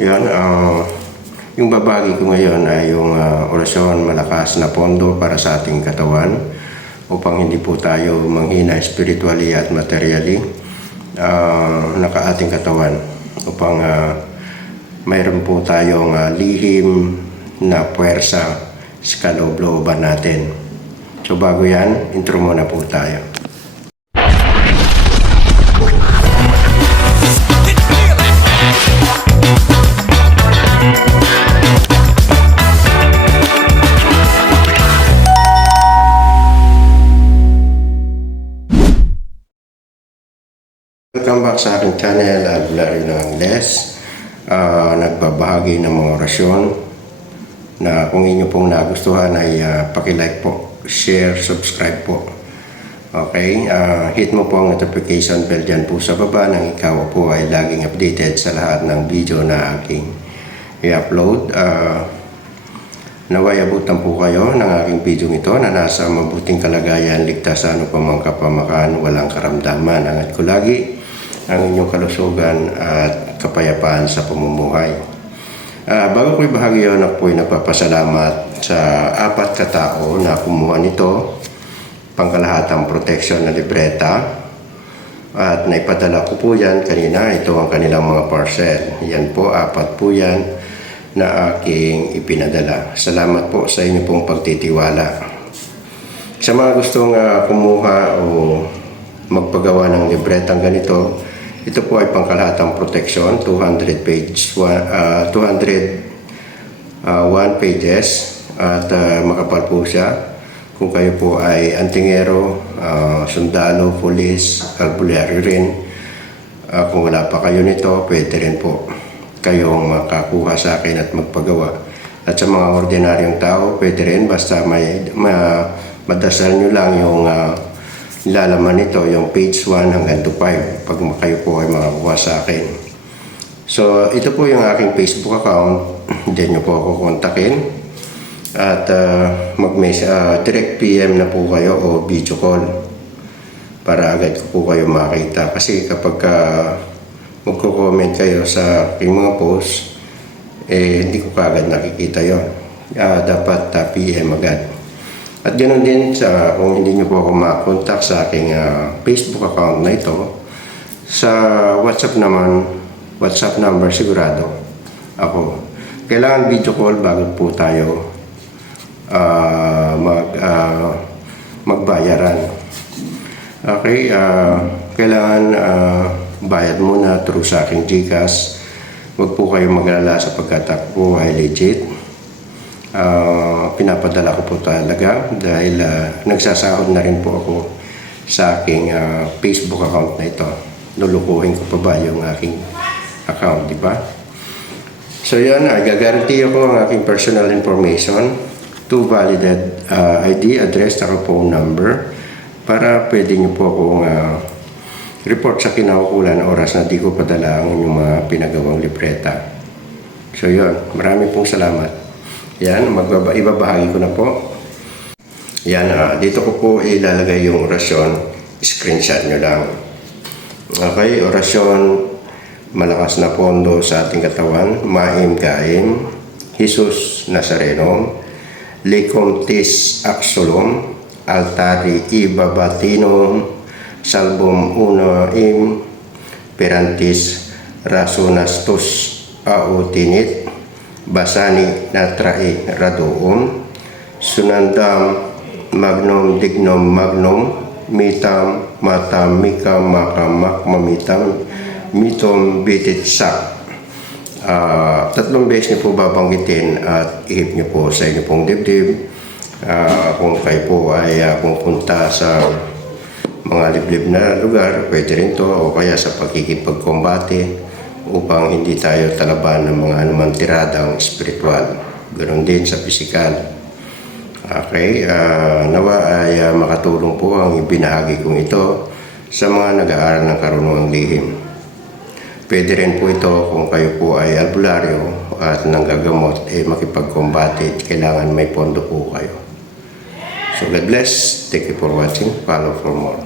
Yan, yung babagi ko ngayon ay yung orasyon malakas na pondo para sa ating katawan upang hindi po tayo manghina spiritually at materially naka ating katawan upang mayroon po tayong lihim na puwersa sa kaloob-looban natin. So bago yan, intro muna po tayo. Welcome back sa aking channel, Albularyo ng Angles. Nagbabahagi ng mga orasyon na kung inyo pong nagustuhan ay paki-like po, share, subscribe po. Okay, hit mo po ang notification bell dyan po sa baba nang ikaw po ay laging updated sa lahat ng video na aking i-upload. Naway abutan po kayo ng aking video ito na nasa mabuting kalagayan, ligtas sa ano pa mang kapamakan, walang karamdaman. Angat ko lagi ang inyong kalusugan at kapayapaan sa pamumuhay. Bago ko ibahagi yun, ako po'y nagpapasalamat sa 4 katao na kumuha nito, pangkalahatang protection na libreta, at naipadala ko po yan kanina. Ito ang kanilang mga parcel. Yan po, 4 po yan na aking ipinadala. Salamat po sa inyo pong pagtitiwala. Sa mga gustong kumuha o magpagawa ng libretang ganito, ito po ay pangkalahatang protection, 200 pages at makapal po siya. Kung kayo po ay antingero, sundalo, pulis, albularyo rin, kung wala pa kayo nito, pwede rin po kayong makakuha sa akin at magpagawa. At sa mga ordinaryong tao, pwede rin basta madasal nyo lang yung lalaman nito, yung page 1 hanggang to 5 pag kayo po ay makakuha sa akin. So ito po yung aking Facebook account. Diyan nyo po ako kontakin at direct PM na po kayo o video call para agad ko po kayo makita. Kasi kapag magko-comment kayo sa aking mga post, hindi ko kaagad nakikita yon. Dapat PM agad. At ganoon din kung hindi nyo po ako makakontak sa aking Facebook account na ito, sa WhatsApp naman, WhatsApp number sigurado ako. Kailangan video call bago po tayo magbayaran. Okay, kailangan bayad muna through sa aking GCash. Huwag po kayo maglala sapagkat ako ay legit. Pinapadala ko po talaga dahil nagsasahod na rin po ako sa aking Facebook account na ito. Lulukuhin ko pa ba yung aking account, di ba? So yan, gagaranti ako ang aking personal information, 2 valided ID, address, at phone number para pwede nyo po akong report sa kinaukulan na oras na di ko padala ang inyong mga pinagawang libreta. So yun, marami pong salamat. Yan, ibabahagi ko na po. Yan, dito ko po ilalagay yung orasyon. Screenshot nyo lang. Okay, orasyon malakas na pondo sa ating katawan. Maim kaim, Jesus Nazareno, Licum tis axolum, altari ibabatinum, salvum una im, perantis rasonastus autinit, basani natrae radoon, sunandam magnum dignum magnum, mitam matam mikam makamak mamitam, mitom bititsak. 3 beses niyo po babanggitin at ihip niyo po sa inyo pong dibdib. Kung kayo po ay pupunta sa mga liblib na lugar, pwede rin to, o kaya sa pagkikipagkombate upang hindi tayo talaban ng mga anumang tiradang spiritual. Ganoon din sa pisikal. Okay, nawa ay makatulong po ang ibinahagi kong ito sa mga nag-aaral ng karunungang lihim. Pwede rin po ito kung kayo po ay albularyo at nanggagamot, makipagkombate, kailangan may pondo po kayo. So God bless. Thank you for watching. Follow for more.